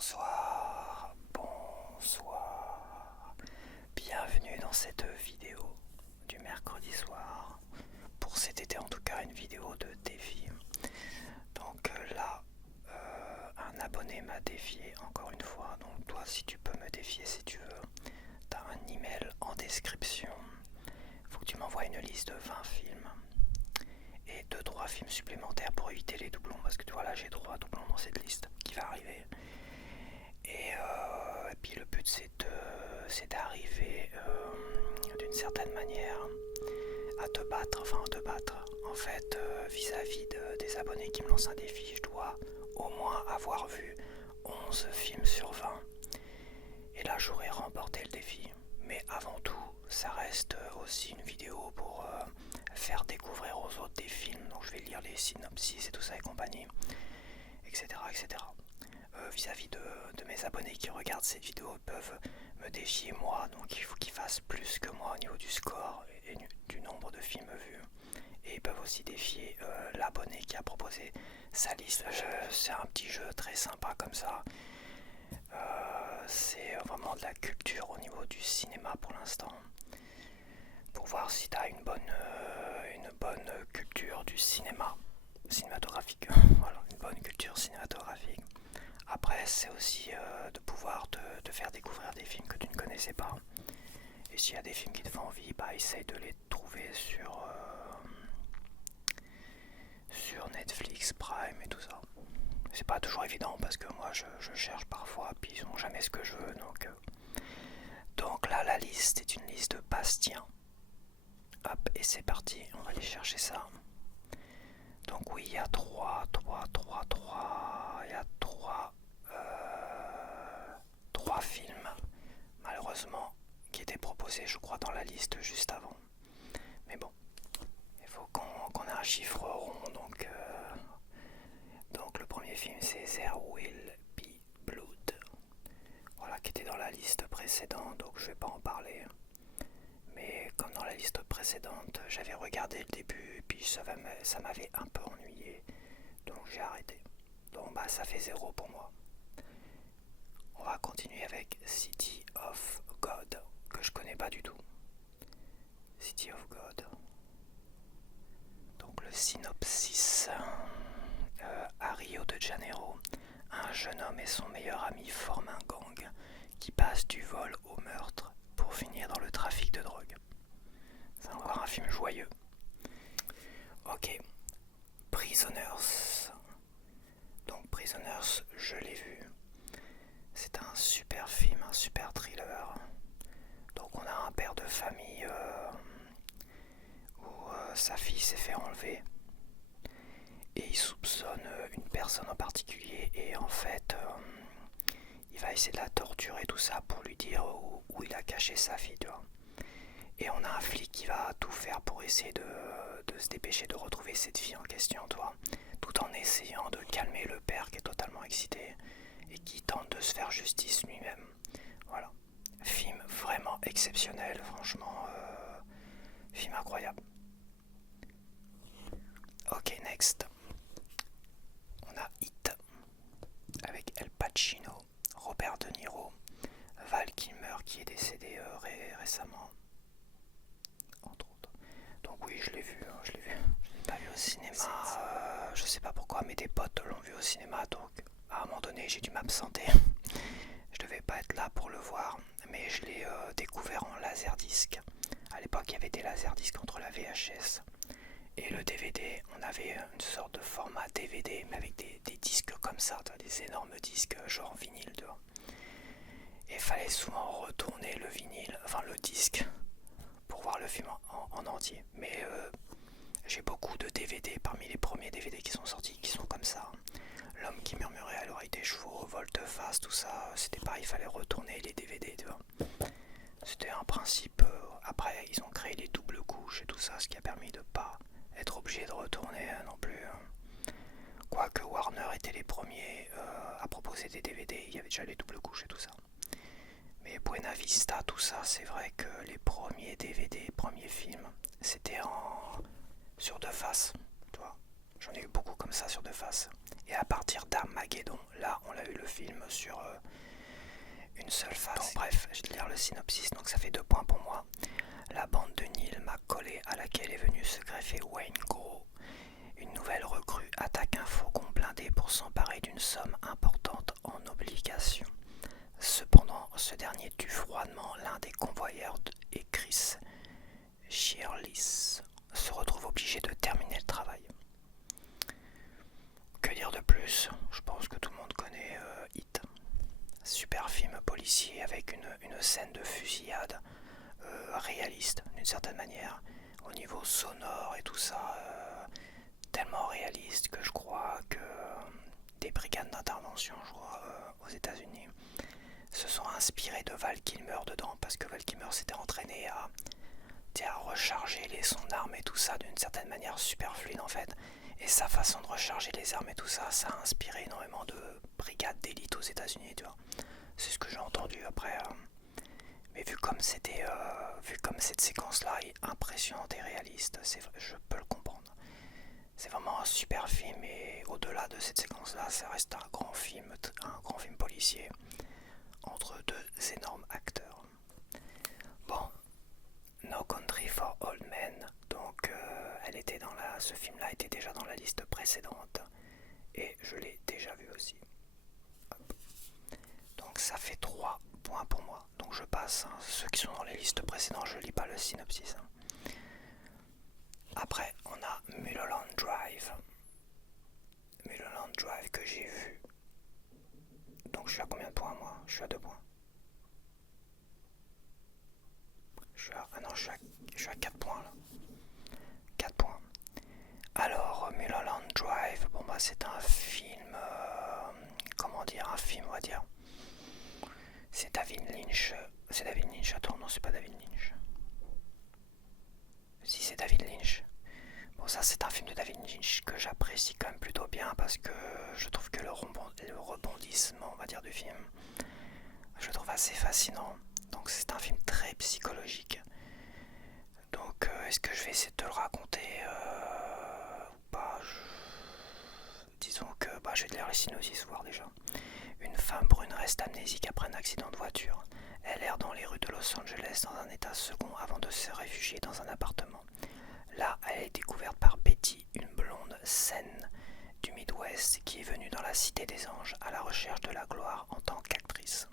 Bonsoir, bonsoir. Bienvenue dans cette vidéo du mercredi soir. Pour cet été en tout cas, une vidéo de défi. Donc là, un abonné m'a défié encore une fois. Donc toi, si tu peux me défier si tu veux, t'as un email en description. Faut que tu m'envoies une liste de 20 films et 2-3 films supplémentaires pour éviter les doublons. Parce que tu vois là, j'ai 3 doublons dans cette liste qui va arriver. Et puis le but c'est d'arriver d'une certaine manière à te battre, En fait, vis-à-vis des abonnés qui me lancent un défi, je dois au moins avoir vu 11 films sur 20. Et là, j'aurais remporté le défi. Mais avant tout, ça reste aussi une vidéo pour faire découvrir aux autres des films. Donc je vais lire les synopsis et tout ça et compagnie, etc. etc. Vis-à-vis de mes abonnés qui regardent cette vidéo peuvent me défier moi, donc il faut qu'ils fassent plus que moi au niveau du score et du nombre de films vus. Et ils peuvent aussi défier l'abonné qui a proposé sa liste. C'est un petit jeu très sympa comme ça. C'est vraiment de la culture au niveau du cinéma pour l'instant. Pour voir si tu as une bonne culture du cinématographique. Voilà, une bonne culture cinématographique. Après, c'est aussi de pouvoir te faire découvrir des films que tu ne connaissais pas. Et s'il y a des films qui te font envie, essaye de les trouver sur Netflix, Prime et tout ça. C'est pas toujours évident parce que moi je cherche parfois, puis ils n'ont jamais ce que je veux. Donc là, la liste est une liste de Bastien. Hop, et c'est parti, on va aller chercher ça. Donc oui, il y a 3, il y a 3 films, malheureusement, qui étaient proposés, je crois, dans la liste juste avant. Mais bon, il faut qu'on ait un chiffre rond, donc le premier film c'est There Will Be Blood. Voilà, qui était dans la liste précédente, donc je vais pas en parler. Mais comme dans la liste précédente, j'avais regardé le début et puis ça m'avait un peu ennuyé, donc j'ai arrêté. Donc ça fait 0 pour moi. On va continuer avec City of God, que je connais pas du tout. City of God. Donc le synopsis. À Rio de Janeiro, un jeune homme et son meilleur ami forment un gang qui passe du vol au meurtre pour finir dans le trafic de drogue. C'est encore un film joyeux. Ok. Prisoners. Donc Prisoners, je l'ai vu. C'est un super film, un super thriller. Donc on a un père de famille où sa fille s'est fait enlever. Et il soupçonne une personne en particulier. Et en fait, il va essayer de la torturer, tout ça, pour lui dire où il a caché sa fille, tu vois. Et on a un flic qui va tout faire pour essayer de se dépêcher de retrouver cette fille en question, toi, tout en essayant de calmer le père qui est totalement excité et qui tente de se faire justice lui-même. Voilà. Film vraiment exceptionnel, franchement, film incroyable. Ok, next. On a Hit avec El Pacino, Robert De Niro, Val Kilmer qui est décédé récemment, entre autres. Donc oui, je l'ai vu. Je l'ai pas vu au cinéma, je sais pas pourquoi, mais des potes l'ont vu au cinéma, donc à un moment donné j'ai dû m'absenter. Je devais pas être là pour le voir, mais je l'ai découvert en laserdisc. À l'époque, il y avait des laserdiscs entre la VHS et le DVD. On avait une sorte de format DVD, mais avec des disques comme ça, des énormes disques genre vinyle, tu vois. Et il fallait souvent retourner le vinyle, enfin le disque, pour voir le film en entier. Mais j'ai beaucoup de DVD, parmi les premiers DVD qui sont sortis, qui sont comme ça. L'homme qui murmurait à l'oreille des chevaux, Volte-Face, tout ça, c'était pareil, il fallait retourner les DVD, tu vois. C'était un principe. Après, ils ont créé les doubles couches et tout ça, ce qui a permis de pas être obligé de retourner non plus. Quoique Warner était les premiers à proposer des DVD, il y avait déjà les doubles couches et tout ça. Mais Buena Vista, tout ça, c'est vrai que les premiers DVD, premiers films, c'était sur deux faces, tu vois. J'en ai eu beaucoup comme ça sur deux faces. Et à partir d'Armageddon, là, on a eu le film sur une seule face. Donc, bref, je vais te lire le synopsis, donc ça fait 2 points pour moi. La bande de Neil McCauley à laquelle est venu se greffer Wayne Gros, une nouvelle recrue, attaque un fourgon blindé pour s'emparer d'une somme importante en obligations. Cependant, ce dernier tue froidement l'un des convoyeurs et Chris Shearlis se retrouve obligé de terminer le travail. Que dire de plus? Je pense que tout le monde connaît Hit. Super film policier avec une scène de fusillade réaliste d'une certaine manière. Au niveau sonore et tout ça, tellement réaliste que je crois que des brigades d'intervention, je crois, aux États-Unis se sont inspirés de Val Kilmer dedans, parce que Val Kilmer s'était entraîné à recharger son arme et tout ça d'une certaine manière super fluide en fait. Et sa façon de recharger les armes et tout ça, ça a inspiré énormément de brigades d'élite aux États-Unis, tu vois. C'est ce que j'ai entendu après. Mais vu comme cette séquence-là est impressionnante et réaliste, je peux le comprendre. C'est vraiment un super film et au-delà de cette séquence-là, ça reste un grand film policier entre 2 énormes acteurs. Bon, No Country for Old Men, donc ce film-là était déjà dans la liste précédente et je l'ai déjà vu aussi. Hop. Donc ça fait 3 points pour moi. Donc je passe, hein. Ceux qui sont dans les listes précédentes, je lis pas le synopsis. Hein. Après, on a Mulholland Drive. Mulholland Drive que j'ai vu. Donc je suis à combien de points moi? Je suis à 2 points. Je suis à 4 points là. 4 points. Alors, Mulholland Drive, bon bah c'est un film, un film on va dire. C'est David Lynch. C'est David Lynch, attends, non c'est pas David Lynch. Si c'est David Lynch. Bon ça c'est un film de David Lynch que j'apprécie quand même plutôt bien parce que je trouve que le rebondissement on va dire du film, je le trouve assez fascinant. Donc c'est un film très psychologique. Donc est-ce que je vais essayer de te le raconter ou pas? Disons que je vais te lire les synopsis voir déjà. Une femme brune reste amnésique après un accident de voiture. Elle erre dans les rues de Los Angeles dans un état second avant de se réfugier dans un appartement. Là, elle est découverte par Betty, une blonde saine du Midwest qui est venue dans la Cité des Anges à la recherche de la gloire en tant qu'actrice.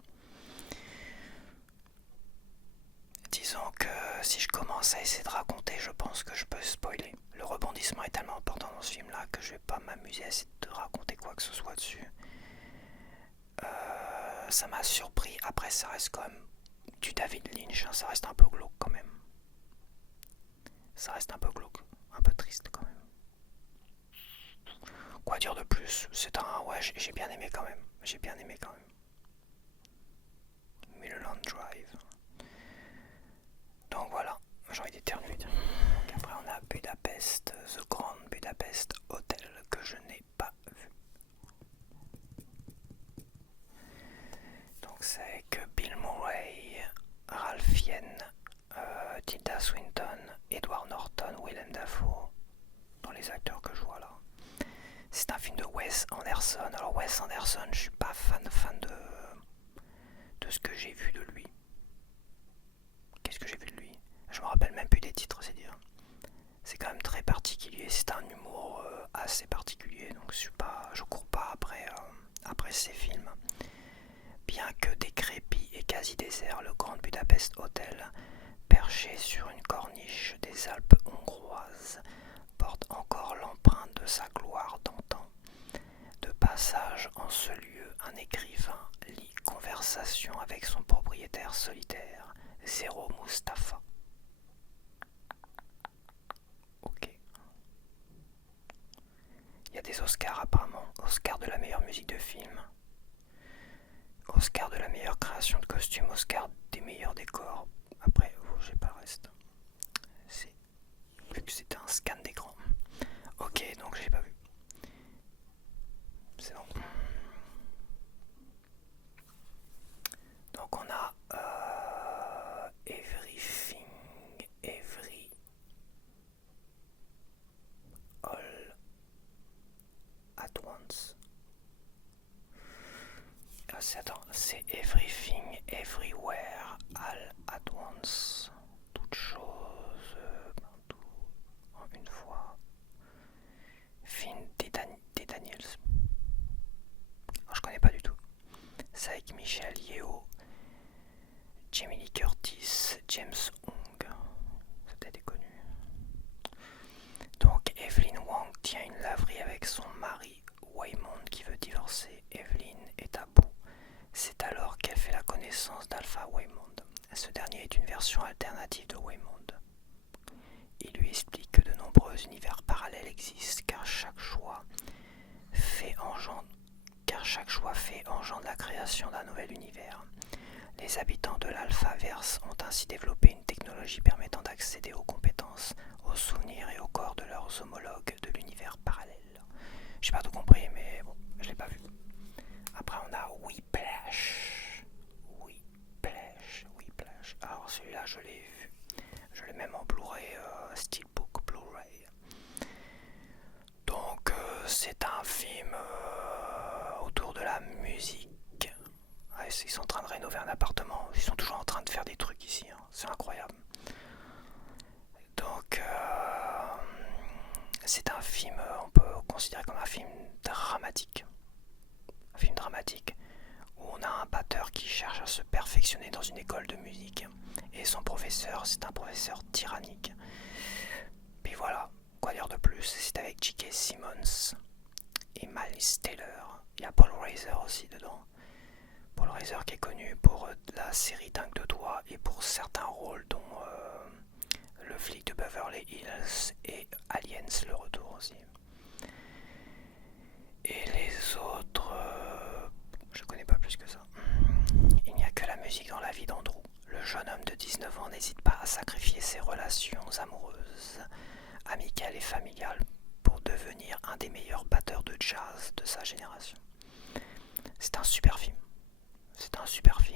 Disons que si je commence à essayer de raconter, je pense que je peux spoiler. Le rebondissement est tellement important dans ce film-là que je vais pas m'amuser à essayer de raconter quoi que ce soit dessus. Ça m'a surpris. Après, ça reste quand même du David Lynch, hein. Ça reste un peu glauque quand même. Ça reste un peu glauque, un peu triste quand même. Quoi dire de plus? J'ai bien aimé quand même. Mulholland Drive. Donc voilà, j'ai envie d'éternuer. Donc après on a Budapest, The Grand Budapest Hotel que je n'ai pas vu. Donc c'est avec Bill Murray, Ralph Fiennes, Tilda Swinton, Edward Norton, Willem Dafoe dans les acteurs que je vois là. C'est un film de Wes Anderson. Alors Wes Anderson, je suis pas fan de ce que j'ai vu de lui. Qu'est-ce que j'ai vu de lui? Je me rappelle même plus des titres, c'est dire. C'est quand même très particulier. C'est un humour assez particulier. Donc je cours pas après ces films. Bien que décrépit et quasi désert, le Grand Budapest Hotel, perché sur une corniche des Alpes hongroises, porte encore l'empreinte de sa gloire d'antan. De passage en ce lieu, un écrivain lit conversation avec son propriétaire solitaire, Zéro Mustapha. Ok. Il y a des Oscars apparemment. Oscar de la meilleure musique de film. Oscar de la meilleure création de costumes. Oscar des meilleurs décors. Après, j'ai pas reste. Vu que c'était un scan d'écran. Ok, donc j'ai pas vu. C'est bon. Donc on a Everything, Every, All at Once. C'est attends, c'est Everything, Everywhere, All at Once. Toute chose, tout, en une fois. Film des Daniels. Alors, je connais pas du tout. C'est avec Michelle Yeoh, Jamie Lee Curtis, James Hong. Ça peut être connu. Donc Evelyn Wang tient une laverie avec son mari Waymond qui veut divorcer. Evelyn est à bout. C'est alors qu'elle fait la connaissance d'Alpha Waymond. Ce dernier est une version alternative de Waymond. Il lui explique que de nombreux univers parallèles existent car chaque choix fait engendre la création d'un nouvel univers. Les habitants de l'Alphaverse ont ainsi développé une technologie permettant d'accéder aux compétences, aux souvenirs et aux corps de leurs homologues de l'univers parallèle. J'ai pas tout compris, mais bon, je l'ai pas vu. Après, on a Whiplash. Alors celui-là, je l'ai vu. Je l'ai même en Blu-ray, Steelbook Blu-ray. Donc, c'est un film autour de la musique. Ouais, ils sont en train de rénover un appartement. Ils sont toujours en train de faire des trucs ici. Hein. C'est incroyable. Donc, c'est un film, on peut considérer comme un film dramatique. Un film dramatique où on a un batteur qui cherche à se perfectionner dans une école de musique. Et son professeur, c'est un professeur tyrannique. Puis voilà, quoi dire de plus, c'est avec J.K. Simmons et Miles Taylor. Il y a Paul Reiser aussi dedans. Paul Reiser qui est connu pour la série Dingue de toi et pour certains rôles dont le flic de Beverly Hills et Aliens le retour aussi. Et les autres, je connais pas plus que ça. Il n'y a que la musique dans la vie d'Andrew. Le jeune homme de 19 ans n'hésite pas à sacrifier ses relations amoureuses, amicales et familiales pour devenir un des meilleurs batteurs de jazz de sa génération. C'est un super film.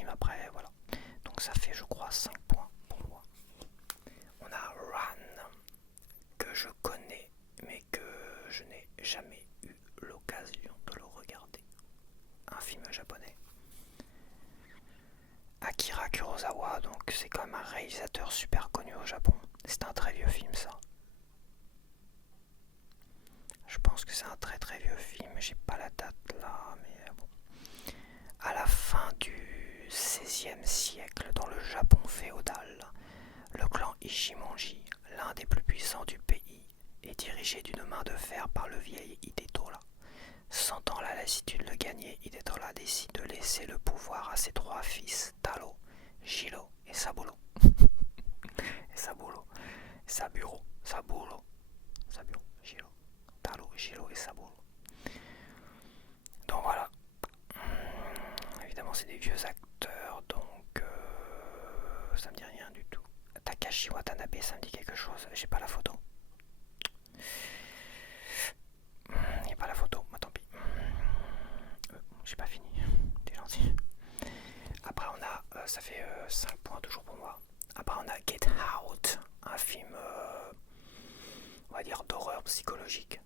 Après, voilà. Donc ça fait, je crois, 5 points pour moi. On a Run, que je connais, mais que je n'ai jamais eu l'occasion de le regarder. Un film japonais. Akira Kurosawa, donc c'est quand même un réalisateur super connu au Japon. C'est un très vieux film, ça. Je pense que c'est un très très vieux film, j'ai pas la date là, mais bon. À la fin du XVIe siècle, dans le Japon féodal, le clan Ichimonji, l'un des plus puissants du pays, est dirigé d'une main de fer par le vieil Hidetola. Sentant la lassitude le gagner, Hidetola décide de laisser le pouvoir à ses 3 fils, Talo, Jiro et Saburo. Jiro, Talo, Jiro et Saburo. Donc voilà. Évidemment, c'est des vieux acteurs, donc ça me dit rien du tout. Takashi Watanabe, ça me dit quelque chose. J'ai pas la photo. Il n'y a pas la photo, bah, tant pis. J'ai pas fini. T'es gentil. Après, on a, ça fait 5 points toujours pour moi. Après, on a Get Out, un film, on va dire, d'horreur psychologique.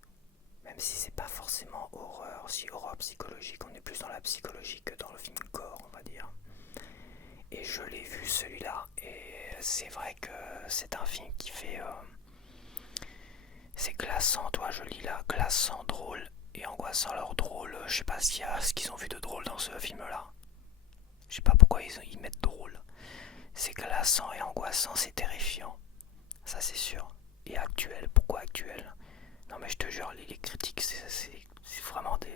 Même si c'est pas forcément horreur, si horreur psychologique, on est plus dans la psychologie que dans le film gore, on va dire. Et je l'ai vu celui-là, et c'est vrai que c'est un film qui fait... c'est glaçant, toi je lis là, glaçant, drôle et angoissant. Alors drôle, je sais pas ce qu'ils ont vu de drôle dans ce film-là. Je sais pas pourquoi ils mettent drôle. C'est glaçant et angoissant, c'est terrifiant. Ça c'est sûr. Et actuel, pourquoi actuel ? Non mais je te jure, les critiques, c'est vraiment de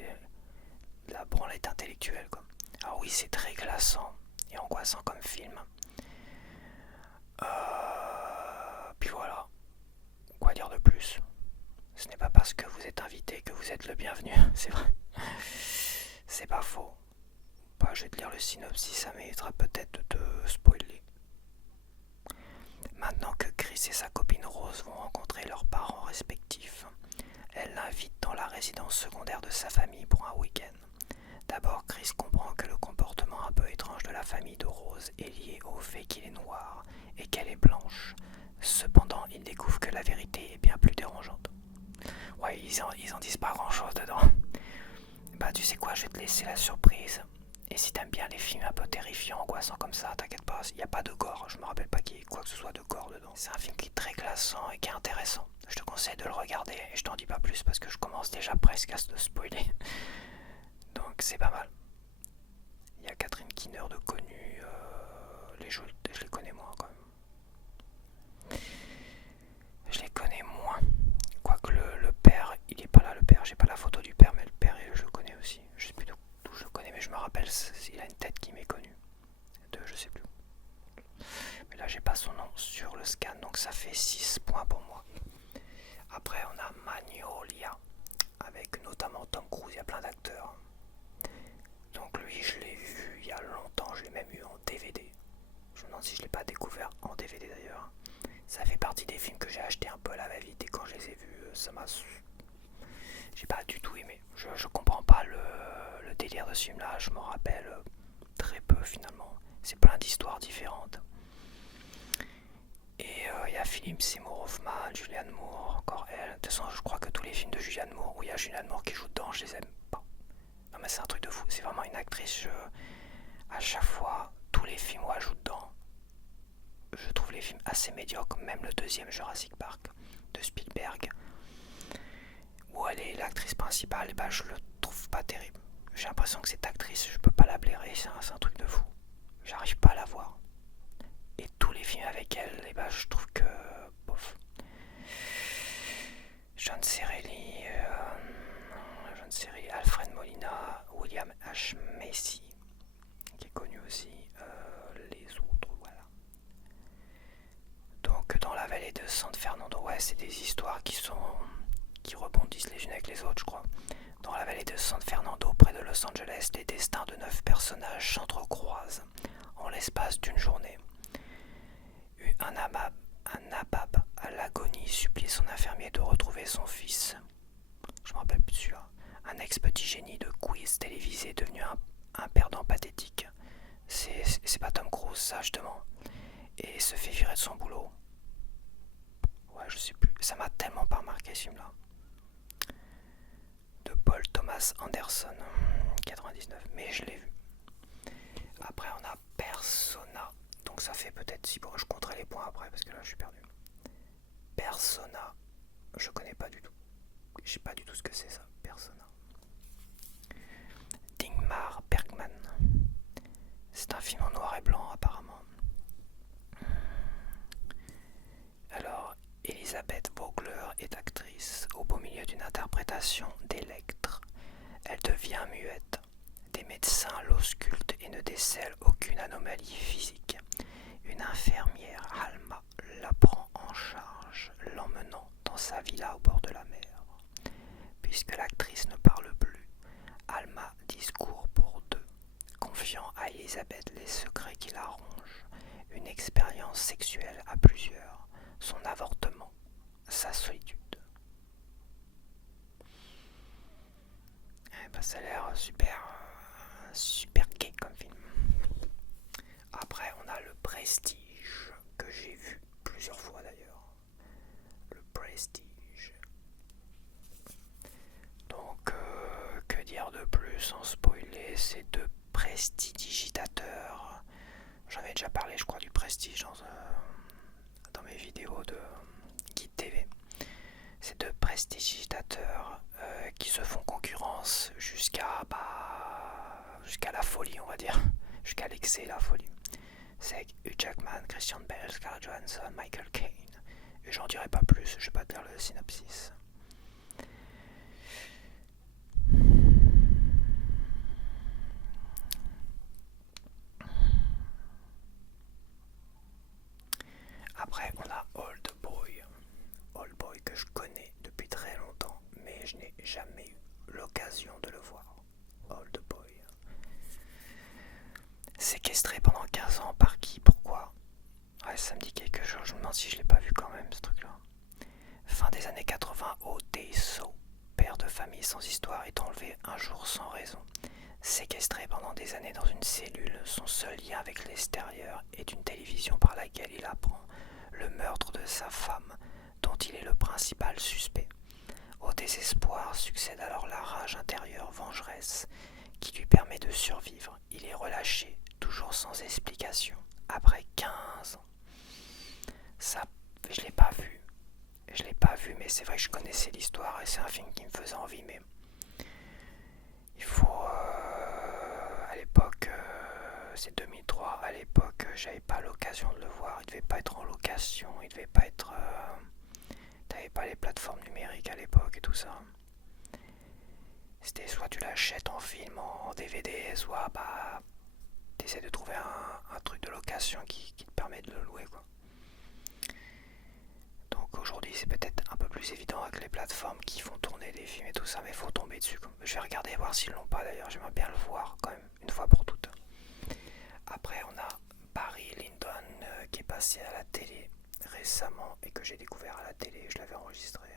la branlette intellectuelle, quoi. Ah oui, c'est très glaçant et angoissant comme film. Puis voilà. Quoi dire de plus ? Ce n'est pas parce que vous êtes invité que vous êtes le bienvenu, c'est vrai. C'est pas faux. Bah, je vais te lire le synopsis, ça m'évitera peut-être de te spoiler. Maintenant que Chris et sa copine Rose vont rencontrer leurs parents respectifs, elle l'invite dans la résidence secondaire de sa famille pour un week-end. D'abord, Chris comprend que le comportement un peu étrange de la famille de Rose est lié au fait qu'il est noir et qu'elle est blanche. Cependant, il découvre que la vérité est bien plus dérangeante. Ouais, ils en disent pas grand chose dedans. Bah tu sais quoi, je vais te laisser la surprise. Et si t'aimes bien les films un peu terrifiants, angoissants comme ça, t'inquiète pas, il n'y a pas de gore. Je me rappelle pas qu'il y ait quoi que ce soit de gore dedans. C'est un film qui est très glaçant et qui est intéressant. Je te conseille de le regarder et je t'en dis pas plus parce que je commence déjà presque à te spoiler. Donc c'est pas mal. Il y a Catherine Keener de connu, je les connais moins quand même. Je les connais moins. Quoique le père, il est pas là le père, j'ai pas la photo du père, mais le père je le connais aussi. Je sais plus d'où je le connais, mais je me rappelle, il a une tête qui m'est connue. Je sais plus. Mais là j'ai pas son nom sur le scan, donc ça fait 6 points pour moi. Après on a Magnolia, avec notamment Tom Cruise, il y a plein d'acteurs. Donc lui je l'ai vu il y a longtemps, je l'ai même eu en DVD. Je me demande si je l'ai pas découvert en DVD d'ailleurs. Ça fait partie des films que j'ai acheté un peu à la va-vite et quand je les ai vus, ça m'a... J'ai pas du tout aimé. Je comprends pas le délire de ce film-là, je m'en rappelle très peu finalement. C'est plein d'histoires différentes. Et il y a Philippe Seymour Hoffman, Julianne Moore, encore elle. De toute façon, je crois que tous les films de Julianne Moore où il y a Julianne Moore qui joue dedans, je les aime pas. Non mais c'est un truc de fou, c'est vraiment une actrice. À chaque fois, tous les films où elle joue dedans, je trouve les films assez médiocres. Même le deuxième Jurassic Park de Spielberg, où elle est l'actrice principale, et bah je le trouve pas terrible. J'ai l'impression que cette actrice, je peux pas la blairer, c'est un truc de fou. J'arrive pas à la voir. Et tous les films avec elle, et bah je trouve que... bof. John Cerelli, Alfred Molina, William H. Macy, qui est connu aussi, les autres, voilà. Donc dans la vallée de San Fernando, ouais, c'est des histoires qui rebondissent les unes avec les autres, je crois. Dans la vallée de San Fernando, près de Los Angeles, les destins de 9 personnages s'entrecroisent en l'espace d'une journée. Un nabab à l'agonie supplie son infirmier de retrouver son fils. Je me rappelle plus de celui-là. Un ex-petit génie de quiz télévisé devenu un perdant pathétique. C'est pas Tom Cruise, ça justement. Et se fait virer de son boulot. Ouais, je sais plus. Ça m'a tellement pas marqué ce film-là. De Paul Thomas Anderson, 99. Mais je l'ai vu. Après, on a Persona. Donc ça fait peut-être 6 points. Je compterai les points après parce que là, je suis perdu. Persona. Je connais pas du tout. Je sais pas du tout ce que c'est ça, Persona. Ingmar Bergman. C'est un film en noir et blanc apparemment. Alors, Elisabeth Vogler est actrice. Au beau milieu d'une interprétation d'Electre, elle devient muette. Des médecins l'auscultent et ne décèlent aucune anomalie physique. Une infirmière, Alma, la prend en charge, l'emmenant dans sa villa au bord de la mer. Puisque l'actrice ne parle plus, Alma discourt pour deux, confiant à Elisabeth les secrets qui la rongent, une expérience sexuelle à plusieurs, son avortement, sa solitude. Eh ben, ça a l'air super gay comme film. Après, on a le Prestige, que j'ai vu plusieurs fois d'ailleurs. Le Prestige. Donc, que dire de plus sans spoiler, ces deux prestidigitateurs. J'en avais déjà parlé, je crois, du Prestige dans mes vidéos de Guide TV. Ces deux prestidigitateurs qui se font concurrence jusqu'à la folie, on va dire. Jusqu'à l'excès et la folie. C'est Hugh Jackman, Christian Bale, Scarlett Johansson, Michael Caine. Et j'en dirai pas plus, je vais pas te lire le synopsis. Après, on a Old Boy. Old Boy que je connais depuis très longtemps, mais je n'ai jamais eu l'occasion de le voir. Old Boy. Séquestré pendant 15 ans par qui? Pourquoi? Ouais, ça me dit quelque chose. Je me demande si je l'ai pas vu quand même, ce truc-là. Fin des années 80, Oteso, père de famille sans histoire, est enlevé un jour sans raison. Séquestré pendant des années dans une cellule, son seul lien avec l'extérieur est une télévision par laquelle il apprend le meurtre de sa femme, dont il est le principal suspect. Au désespoir succède alors la rage intérieure vengeresse qui lui permet de survivre. Il est relâché, toujours sans explication, après 15 ans. Ça, je l'ai pas vu. Je l'ai pas vu, mais c'est vrai que je connaissais l'histoire et c'est un film qui me faisait envie, mais il faut... à l'époque, c'est 2003, à l'époque, j'avais pas l'occasion de le voir. Il devait pas être en location, il devait pas être... t'avais pas les plateformes numériques à l'époque et tout ça. C'était soit tu l'achètes en film, en DVD, soit bah t'essaies de trouver un truc de location qui te permet de le louer, quoi. Donc aujourd'hui c'est peut-être un peu plus évident avec les plateformes qui font tourner des films et tout ça, mais il faut tomber dessus, quoi. Je vais regarder voir s'ils l'ont pas d'ailleurs, j'aimerais bien le voir quand même, une fois pour toutes. Après on a Barry Lyndon qui est passé à la télé récemment et que j'ai découvert à la télé, je l'avais enregistré.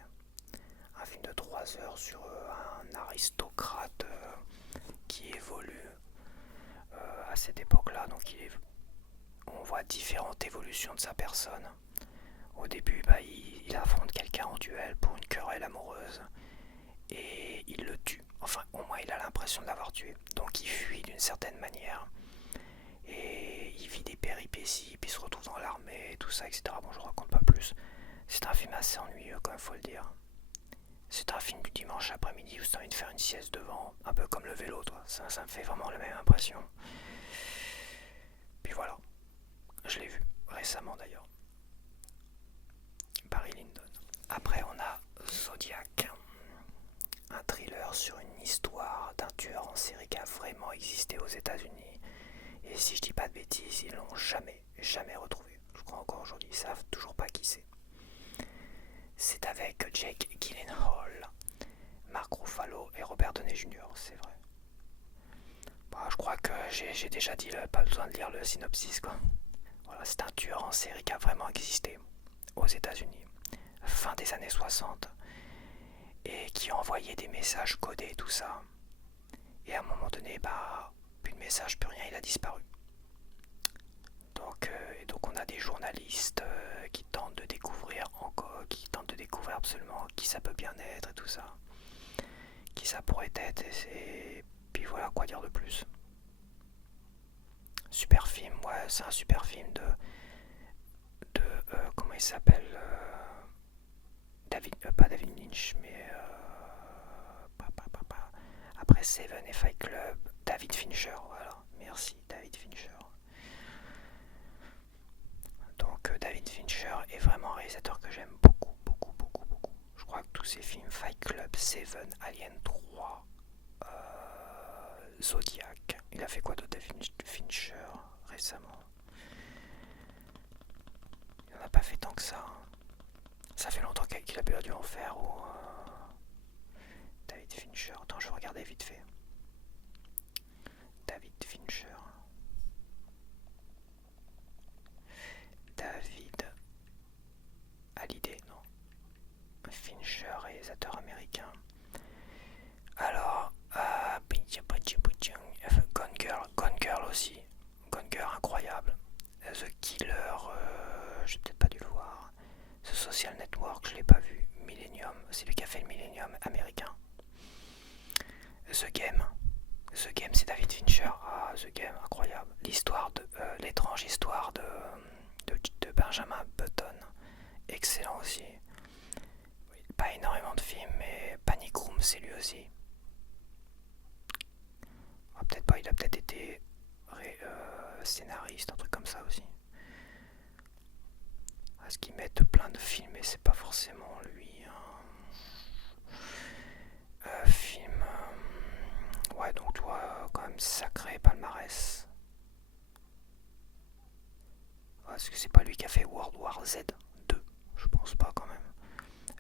Un film de 3 heures sur un aristocrate qui évolue à cette époque-là. Donc on voit différentes évolutions de sa personne. Au début, il affronte quelqu'un en duel pour une querelle amoureuse et il le tue. Enfin, au moins, il a l'impression de l'avoir tué. Donc, il fuit d'une certaine manière et il vit des péripéties, puis il se retrouve dans l'armée, tout ça, etc. Bon, je ne raconte pas plus. C'est un film assez ennuyeux, quand même, faut le dire. C'est un film du dimanche après-midi où tu as envie de faire une sieste devant, un peu comme le vélo, toi. Ça me fait vraiment la même impression. Puis voilà, je l'ai vu récemment d'ailleurs. Barry Lyndon. Après, on a Zodiac, un thriller sur une histoire d'un tueur en série qui a vraiment existé aux États-Unis. Et si je dis pas de bêtises, ils l'ont jamais retrouvé. Je crois encore aujourd'hui, ils savent toujours pas qui c'est. C'est avec Jake Gyllenhaal, Mark Ruffalo et Robert Downey Jr., c'est vrai. Bah, je crois que j'ai déjà dit, pas besoin de lire le synopsis, quoi. Voilà, c'est un tueur en série qui a vraiment existé aux États-Unis, fin des années 60, et qui envoyait des messages codés et tout ça. Et à un moment donné, plus de messages, plus rien, il a disparu. Donc on a des journalistes qui tentent de découvrir encore, qui tentent de découvrir absolument qui ça peut bien être et tout ça. Qui ça pourrait être, et puis voilà, quoi dire de plus. Super film, ouais, c'est un super film de comment il s'appelle, pas David Lynch, mais après Seven et Fight Club, David Fincher, voilà, merci David Fincher. Donc David Fincher est vraiment un réalisateur que j'aime beaucoup, beaucoup, beaucoup, beaucoup. Je crois que tous ses films, Fight Club, Seven, Alien 3, Zodiac, il a fait quoi d'autre David Fincher récemment? Il n'en a pas fait tant que ça. Ça fait longtemps qu'il a perdu en faire ou David Fincher. Attends, je vais regarder vite fait. David Fincher. David Hallyday, non. Fincher, réalisateur américain. Alors, Gone Girl aussi. Gone Girl incroyable. The Killer, j'ai peut-être pas dû le voir. The Social Network, je l'ai pas vu. Millennium, c'est lui qui a fait le Millennium américain. The Game, c'est David Fincher. Ah, The Game, incroyable. L'étrange histoire de Benjamin Button, excellent aussi. Pas énormément de films, mais Panic Room, c'est lui aussi. Ah, peut-être pas, il a peut-être été scénariste, un truc comme ça aussi. Parce qu'ils mettent plein de films, mais c'est pas forcément lui. Film. Ouais, donc toi, quand même, sacré palmarès. Est-ce que c'est pas lui qui a fait World War Z 2? Je pense pas quand même.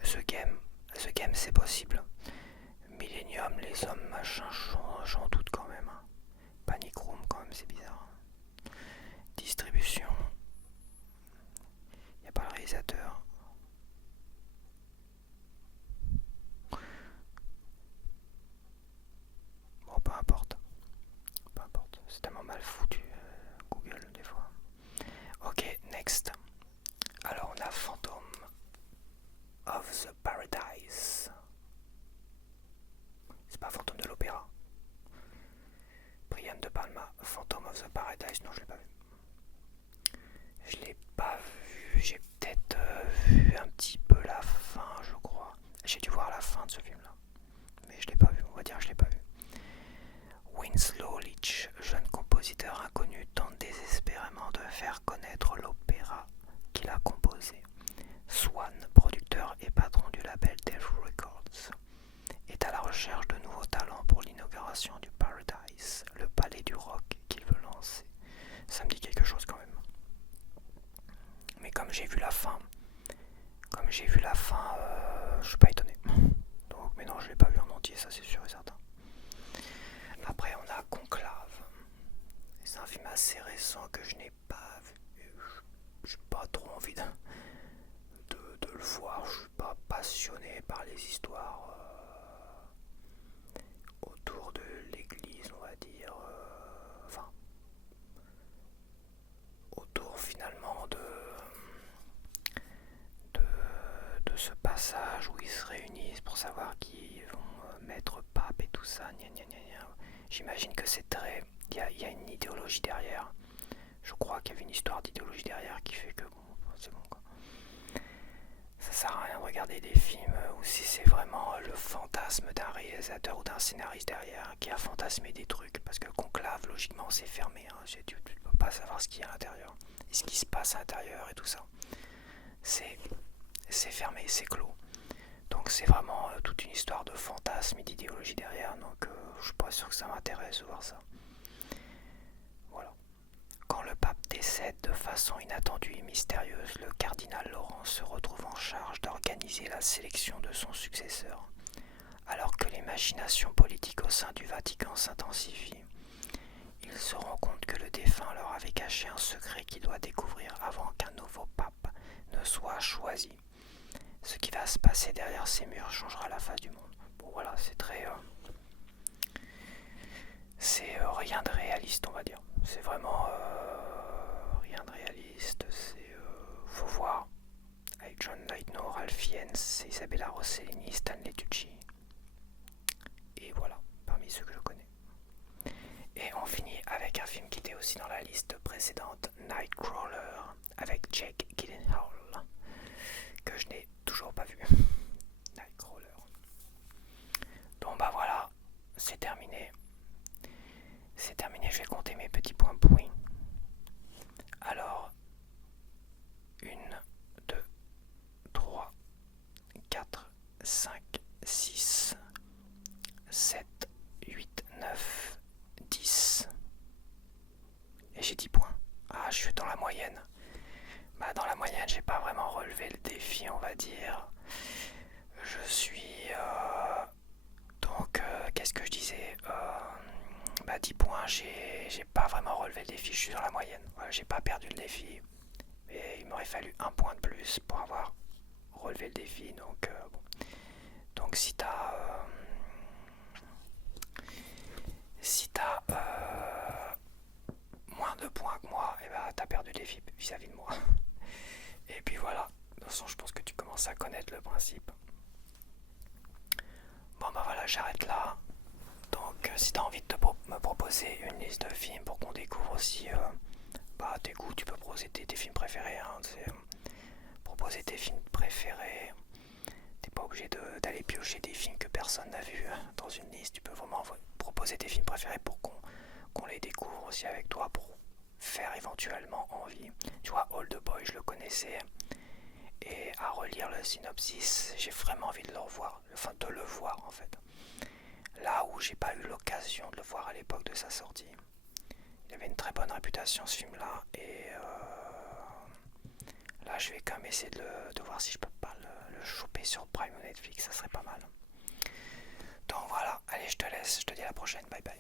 The Game c'est possible. Millennium, les hommes machin, j'en doute quand même. Panic Room quand même, c'est bizarre. Distribution. Y a pas le réalisateur. Bon, peu importe. C'est tellement mal foutu Google des fois. Ok, next. Alors on a Phantom of the Paradise. C'est pas Fantôme de l'Opéra. Paradise, non, je l'ai pas vu. Je l'ai pas vu, j'ai peut-être vu un petit peu la fin, je crois. J'ai dû voir la fin de ce film-là, mais je l'ai pas vu, on va dire que je l'ai pas vu. Winslow Leach, jeune compositeur inconnu, tente désespérément de faire connaître l'opéra qu'il a composé. Swan, producteur et patron du label Death Records, est à la recherche de nouveaux talents pour l'inauguration du Paradise, le palais du rock qu'il veut lancer. Ça me dit quelque chose quand même. Mais comme j'ai vu la fin, je suis pas étonné. Donc, mais non, je l'ai pas vu en entier, ça c'est sûr et certain. Après, on a Conclave. C'est un film assez récent que je n'ai pas vu. Je n'ai pas trop envie de le voir. Je suis pas passionné par les histoires autour de l'église, on va dire. Enfin, autour finalement de ce passage où ils se réunissent pour savoir qui vont mettre pape et tout ça. Gna gna gna gna. J'imagine que c'est très... Il y a une idéologie derrière. Je crois qu'il y avait une histoire d'idéologie derrière qui fait que bon, c'est bon quoi. Ça sert à rien de regarder des films où si c'est vraiment le fantasme d'un réalisateur ou d'un scénariste derrière qui a fantasmé des trucs, parce que Conclave logiquement c'est fermé, hein. Tu peux pas savoir ce qu'il y a à l'intérieur et ce qui se passe à l'intérieur et tout ça. C'est fermé, c'est clos. Donc c'est vraiment toute une histoire de fantasme et d'idéologie derrière, donc je suis pas sûr que ça m'intéresse de voir ça. Voilà. Quand le pape décède de façon inattendue et mystérieuse, le cardinal Laurent se retrouve en charge d'organiser la sélection de son successeur. Alors que les machinations politiques au sein du Vatican s'intensifient, il se rend compte que le défunt leur avait caché un secret qu'il doit découvrir avant qu'un nouveau pape ne soit choisi. Ce qui va se passer derrière ces murs changera la face du monde. Bon voilà, c'est très... c'est rien de réaliste, on va dire. C'est vraiment rien de réaliste. C'est... faut voir. Avec John Lithgow, Ralph Fiennes, Isabella Rossellini, Stanley Tucci. Et voilà, parmi ceux que je connais. Et on finit avec un film qui était aussi dans la liste précédente, Nightcrawler, avec Jake Gyllenhaal, que je n'ai toujours pas vu. Nightcrawler. Donc bah voilà, c'est terminé. C'est terminé, je vais compter mes petits points pourris. Alors, 1, 2, 3, 4, 5, 6, 7, 8, 9, 10. Et j'ai 10 points. Ah, je suis dans la moyenne. Bah, dans la moyenne, j'ai pas vraiment relevé le défi, on va dire. Je suis... Donc, qu'est-ce que je disais 10 points, j'ai pas vraiment relevé le défi, je suis dans la moyenne. Voilà, j'ai pas perdu le défi. Mais il m'aurait fallu un point de plus pour avoir relevé le défi. Donc, bon. Donc si t'as... moins de points que moi, et bah, t'as perdu le défi vis-à-vis de moi. Et puis voilà. De toute façon, je pense que tu commences à connaître le principe. Bon bah voilà, j'arrête là. Donc si t'as envie de me proposer une liste de films pour qu'on découvre aussi tes goûts, tu peux proposer tes films préférés. Hein, proposer tes films préférés. T'es pas obligé d'aller piocher des films que personne n'a vu dans une liste. Tu peux vraiment proposer tes films préférés pour qu'on les découvre aussi avec toi, pour faire éventuellement envie. Tu vois, Old Boy, je le connaissais. Et à relire le synopsis, j'ai vraiment envie de le revoir. Enfin, de le voir en fait. Là où j'ai pas eu l'occasion de le voir à l'époque de sa sortie. Il avait une très bonne réputation ce film-là. Et là, je vais quand même essayer de voir si je peux pas le choper sur Prime ou Netflix. Ça serait pas mal. Donc voilà, allez, je te laisse. Je te dis à la prochaine. Bye bye.